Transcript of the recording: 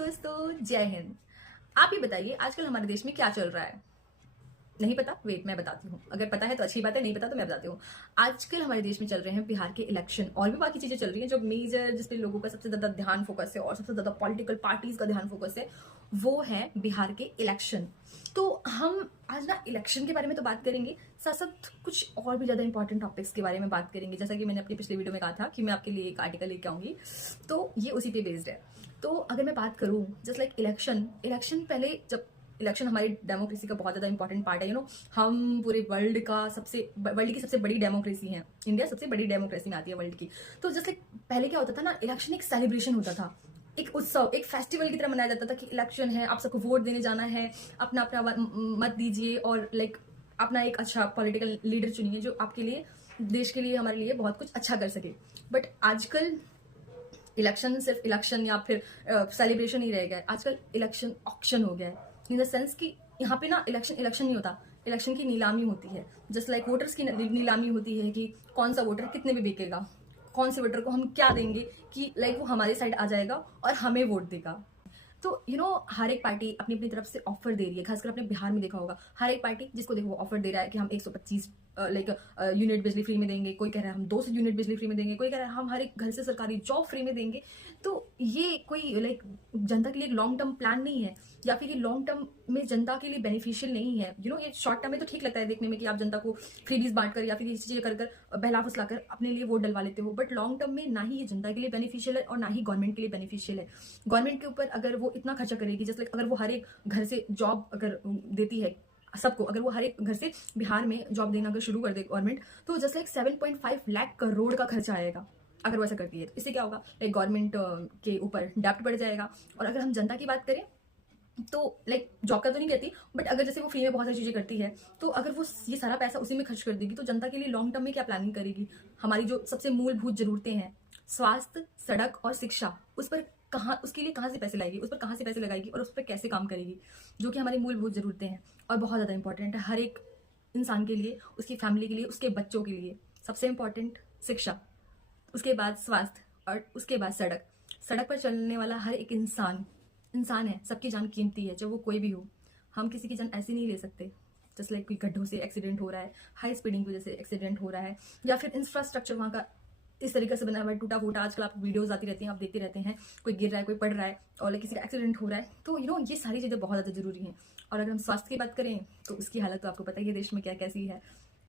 दोस्तों, जय हिंद। आप ही बताइए आजकल हमारे देश में क्या चल रहा है? नहीं पता? वेट मैं बताती हूँ। अगर पता है तो अच्छी बात है, नहीं पता तो मैं बताती हूँ। आजकल हमारे देश में चल रहे हैं बिहार के इलेक्शन और भी बाकी चीजें चल रही हैं। जो मेजर जिस पे लोगों का सबसे ज्यादा ध्यान फोकस है और सबसे ज्यादा पॉलिटिकल पार्टीज का ध्यान फोकस है, वो है बिहार के इलेक्शन। तो हम आज ना इलेक्शन के बारे में तो बात करेंगे, साथ साथ कुछ और भी ज्यादा इंपॉर्टेंट टॉपिक्स के बारे में बात करेंगे। जैसा कि मैंने अपनी पिछले वीडियो में कहा था कि मैं आपके लिए एक आर्टिकल लेके आऊंगी, तो ये उसी पे बेस्ड है। तो अगर मैं बात करूं जस्ट लाइक इलेक्शन इलेक्शन पहले जब इलेक्शन हमारी डेमोक्रेसी का बहुत ज्यादा इंपॉर्टेंट पार्ट है। हम पूरे वर्ल्ड की सबसे बड़ी डेमोक्रेसी है। इंडिया सबसे बड़ी डेमोक्रेसी में आती है वर्ल्ड की। तो जैसे पहले क्या होता था ना, इलेक्शन एक सेलिब्रेशन होता था, एक उत्सव, एक फेस्टिवल की तरह मनाया जाता था कि इलेक्शन है, आप सबको वोट देने जाना है, अपना अपना मत दीजिए और लाइक अपना एक अच्छा पॉलिटिकल लीडर चुनिए जो आपके लिए, देश के लिए, हमारे लिए बहुत कुछ अच्छा कर सके। बट आजकल इलेक्शन सिर्फ इलेक्शन या फिर सेलिब्रेशन ही रह गया है। आजकल इलेक्शन ऑक्शन हो गया है, इन द सेंस कि यहाँ पे ना इलेक्शन इलेक्शन नहीं होता, इलेक्शन की नीलामी होती है। जस्ट लाइक वोटर्स की नीलामी होती है कि कौन सा वोटर कितने में बिकेगा, कौन से वोटर को हम क्या देंगे कि लाइक वो हमारे साइड आ जाएगा और हमें वोट देगा। तो हर एक पार्टी अपनी अपनी तरफ से ऑफर दे रही है। खासकर अपने बिहार में देखा होगा, हर एक पार्टी जिसको देखो वो ऑफर दे रहा है कि हम 125 लाइक यूनिट बिजली फ्री में देंगे, कोई कह रहा है हम 200 यूनिट बिजली फ्री में देंगे, कोई कह रहा है हम हर एक घर से सरकारी जॉब फ्री में देंगे। तो ये कोई लाइक जनता के लिए एक लॉन्ग टर्म प्लान नहीं है, या फिर ये लॉन्ग टर्म में जनता के लिए बेनिफिशियल नहीं है। ये शॉर्ट टर्म में तो ठीक लगता है देखने में कि आप जनता को फ्रीबीज बांट कर या फिर ये चीजें कर कर बहला फुसला कर अपने लिए वोट डलवा लेते हो। बट लॉन्ग टर्म में ना ही ये जनता के लिए बेनिफिशियल है और ना ही गवर्नमेंट के लिए बेनिफिशियल है। गवर्नमेंट के ऊपर अगर वो इतना खर्चा करेगी, जैसे अगर वो हर एक घर से जॉब अगर देती है सबको, अगर वो हर एक घर से बिहार में जॉब देना अगर शुरू कर दे गवर्नमेंट, तो जस्ट लाइक 7.5 लाख करोड़ का खर्चा आएगा। अगर वो ऐसा करती है तो इससे क्या होगा, लाइक गवर्नमेंट के ऊपर डेप्ट बढ़ जाएगा। और अगर हम जनता की बात करें तो लाइक जॉब का तो नहीं कहती, बट अगर जैसे वो फ्री में बहुत सारी चीजें करती है, तो अगर वो ये सारा पैसा उसी में खर्च कर देगी तो जनता के लिए लॉन्ग टर्म में क्या प्लानिंग करेगी। हमारी जो सबसे मूलभूत जरूरतें हैं, स्वास्थ्य, सड़क और शिक्षा, उस पर उसके लिए कहाँ से पैसे लाएगी, उस पर कहाँ से पैसे लगाएगी और उस पर कैसे काम करेगी, जो कि हमारी मूलभूत जरूरतें हैं और बहुत ज्यादा इंपॉर्टेंट है हर एक इंसान के लिए, उसकी फैमिली के लिए, उसके बच्चों के लिए। सबसे इंपॉर्टेंट शिक्षा, उसके बाद स्वास्थ्य और उसके बाद सड़क। सड़क पर चलने वाला हर एक इंसान इंसान है, सबकी जान कीमती है, चाहे वो कोई भी हो। हम किसी की जान ऐसे नहीं ले सकते। जस्ट लाइक कोई गड्ढों से एक्सीडेंट हो रहा है, हाई स्पीडिंग की वजह से एक्सीडेंट हो रहा है, या फिर इंफ्रास्ट्रक्चर वहाँ का इस तरीके से बना हुआ है टूटा फूटा। आजकल आप वीडियोस आती रहती हैं, आप देखते रहते हैं, कोई गिर रहा है, कोई पड़ रहा है और किसी का एक्सीडेंट हो रहा है। तो ये सारी चीज़ें बहुत ज़्यादा जरूरी हैं। और अगर हम स्वास्थ्य की बात करें तो उसकी हालत तो आपको पता ही है देश में क्या कैसी है।